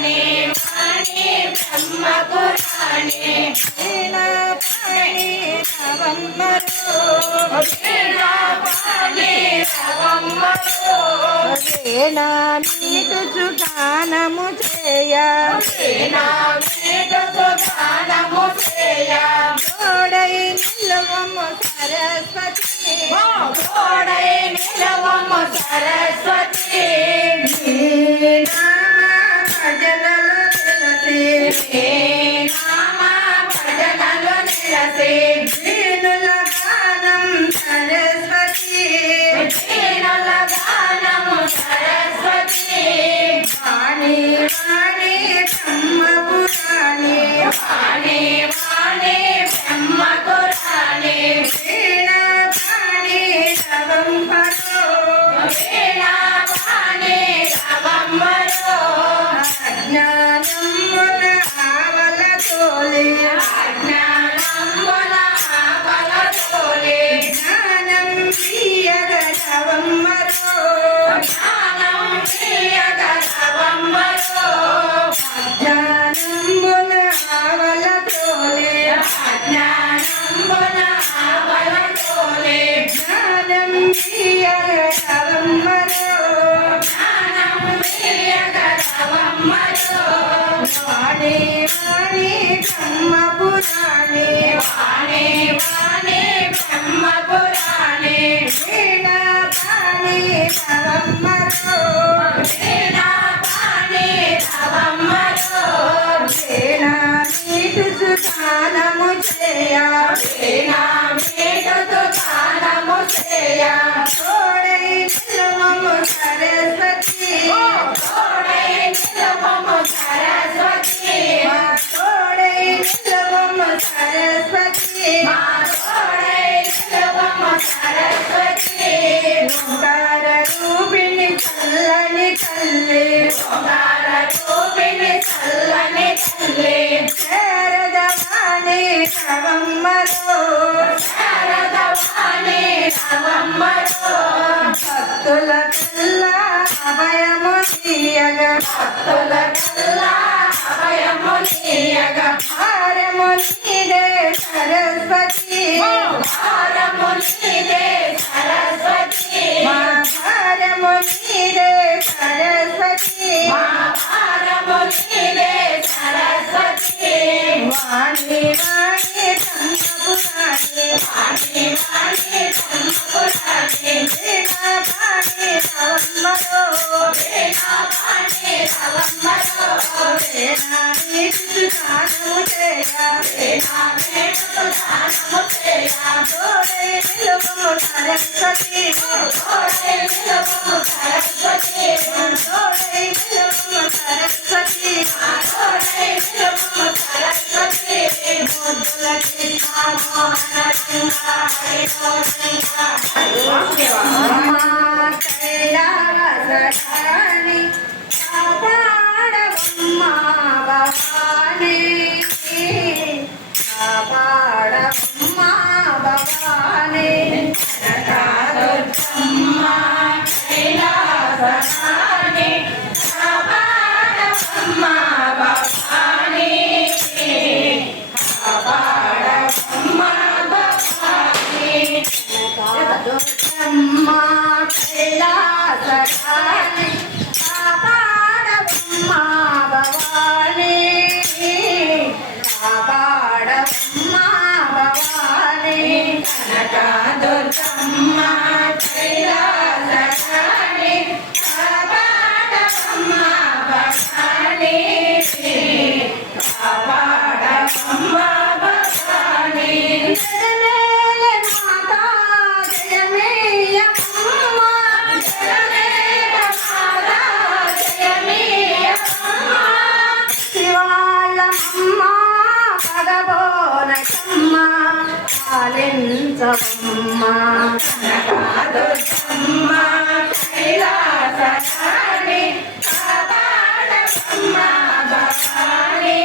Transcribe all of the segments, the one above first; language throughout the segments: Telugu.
वाणी वाणी ब्रह्म पुराणे वीणा पाणी रवम्मरो वीणा पाणी रवम्मरो वीणा मीटु गानము చేయ वीणा मीटु गानము చేయ తోడై నిలవము సరస్వతి తోడై నిలవము సరస్వతి భజనలు నిలసి భజనలు నిలసి వీణుల గానం సరస్వతి వీణుల గానం సరస్వతి వాణి వాణి బ్రహ్మ పురాణి వాణి వాణి బ్రహ్మ పురాణి వీణా పాణి రవంబరో వీణా పాణి రవంబరో అజ్ఞానమున ఆవల తోలి అజ్ఞానమున ఆవల తోలి జ్ఞానం ప్రియగ రవంబరో జ్ఞానం ప్రియగ రవంబరో అజ్ఞానమున ఆవల తోలి అజ్ఞానమున ఆవల తోలి జ్ఞానం ప్రియగ రవంబరో జ్ఞానం ప్రియగ రవంబరో వాణి వాణి బ్రహ్మ పురాణి వాణి వాణి బ్రహ్మ పురాణి వీణా పాణి రవమ్మరో వీణా పాణి రవమ్మరో వీణా మీటు గానము చేయ వీణా మీటు గానము చేయ తోడై నిలవము సరస్వతి తోడై నిలవము సరస్వతి తోడై నిలవము సరస్వతి తోడై నిలవము సరస్వతి ఓంకార రూపిణి చల్లని తల్లి ఓంకార రూపిణి చల్లని తల్లి శారద వాణి రవమ్మరో శారద వాణి రవమ్మరో భక్తుల కల్లా అభయము నీయగ భక్తుల కల్లా అభయము నీయగ భారము నీదే సరస్వతి భారము నీదే సరస్వతి మా భారము నీదే సరస్వతి మా భారము నీదే సరస్వతి వాణి వాణి బ్రహ్మపురాణి వాణి వాణి బ్రహ్మపురాణి వీణా పాణి రవమ్మరో వీణా పాణి రవమ్మరో వీణా మీటు గానము చేయ వీణా మీటు గానము చేయ తోడై నిలవము సరస్వతి తోడై నిలవము సరస్వతి తోడై నిలవము సరస్వతి తోడై నిలవము సరస్వతి ముద్దుల కృష్ణ మోహన సింహ హరితో సింహ కైలాసరాణి కాపాడవమ్మా భవాని కాపాడవమ్మా భవాని కనకదుర్గమ్మ కైలాసరాణి కాపాడవమ్మా భవాని కాపాడవమ్మా భవాని కనకదుర్గమ్మ కైలాసరాణి కాపాడవమ్మా భవాని కాపాడవమ్మా భవాని కనకదుర్గమ్మ కైలాసరాణి కాపాడవమ్మా భవాని కాపాడవమ్మా భవాని జయమేల మాతా జయమేయమ్మ జయమేల మాతా జయమేయమ్మ శివాలమ్మ పగబోనకమ్మ పాలించవమ్మ కనకదుర్గమ్మ కైలాసరాణి కాపాడవమ్మ భవాని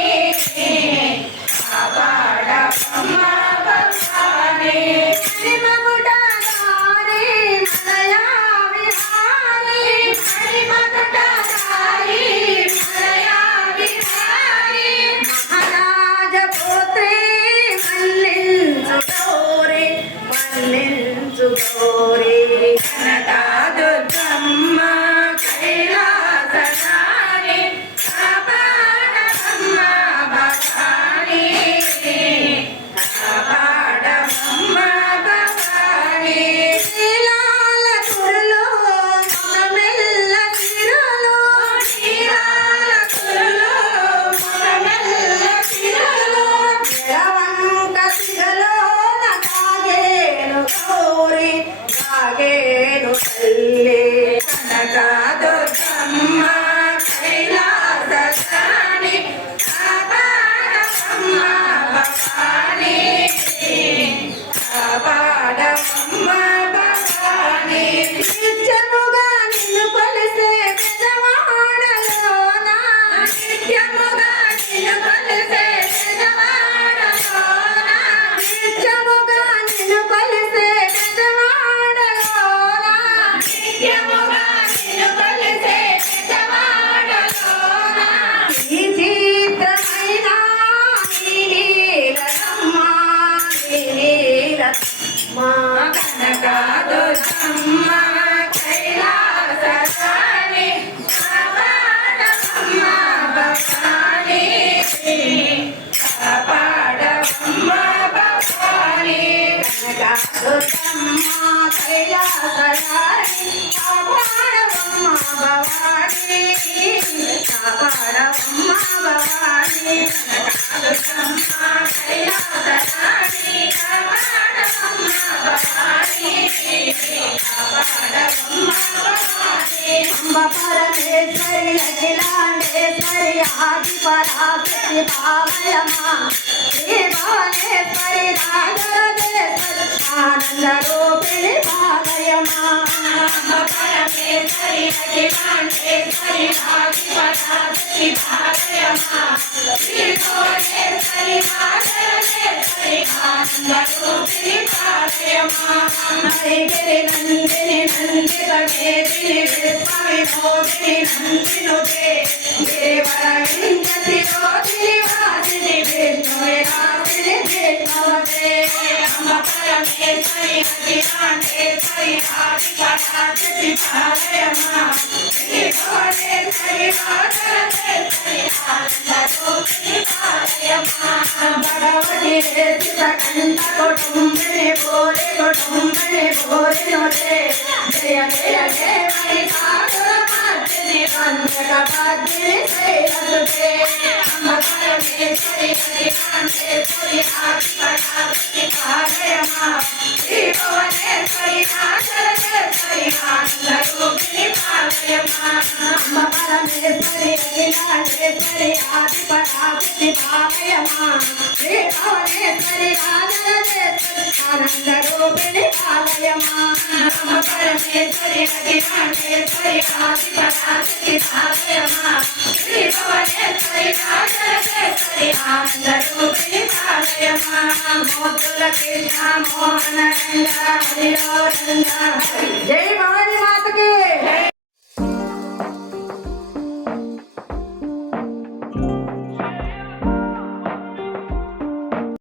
కాపాడవమ్మ భవాని శ్రీమగుడారి మలయా విహారి శ్రీమగుడారి మలయా దుర్గమ్మ కైలాసరాణి కాపాడవమ్మ భవాని కాపాడవమ్మ భవాని దుర్గమ్మ కైలాసరాణి కాపాడవమ్మ భవాని కాపాడవమ్మ భవాని అంబ పరమేశ్వరి అఖిలాండేశ్వరి ఆది పరాశక్తి భావయమా శ్రీ భువనేశ్వరి నాగరాజేశ్వరి ఆనంద రూపిణి భావయమా అంబ పరమేశ్వరి అఖిలాండేశ్వరి ఆది పరాశక్తి భావయమా శ్రీ భువనేశ్వరి నాగరాజేశ్వరి ఆనంద రూపిణి భావయమా హరిగిరి నందిని నందిత మేదిని విశ్వవినోదిని నందినుతే దేవరవిందతి రోదిని వాసిని విష్ణువిరాసిని విష్ణువతే అంబ పరమేశ్వరి అఖిలాండేశ్వరి ఆది పరాశక్తి భావయమా శ్రీ భువనేశ్వరి నాగరాజేశ్వరి ఆనంద రూపిణి భావయమా భగవతి రేసిత కంఠ కుటుంబిని భోరి కుటుంబిని భోరి నుతే జయ జయ జయ మహిషాసుర మర్దిని రంజకపద్మిని శైలసుతే అంబ పరమేశ్వరి అఖిలాండేశ్వరి ఆది పరాశక్తి భావయమా శ్రీ భువనేశ్వరి నాగరాజేశ్వరి ఆనంద రూపిణి భావయమా అంబ పరమేశ్వరి అఖిలాండేశ్వరి ఆది పరాశక్తి భావయమా శ్రీ భువనేశ్వరి నాగరాజేశ్వరి ఆనంద రూపిణి భావయమా అంబ పరమేశ్వరి అఖిలాండేశ్వరి ఆది పరాశక్తి భావయమా శ్రీ భువనేశ్వరి నాగరాజేశ్వరి ఆనంద రూపిణి భావయమా మోతుల కృష్ణ మోహన రంగ హరిలో రంగ జై భవాని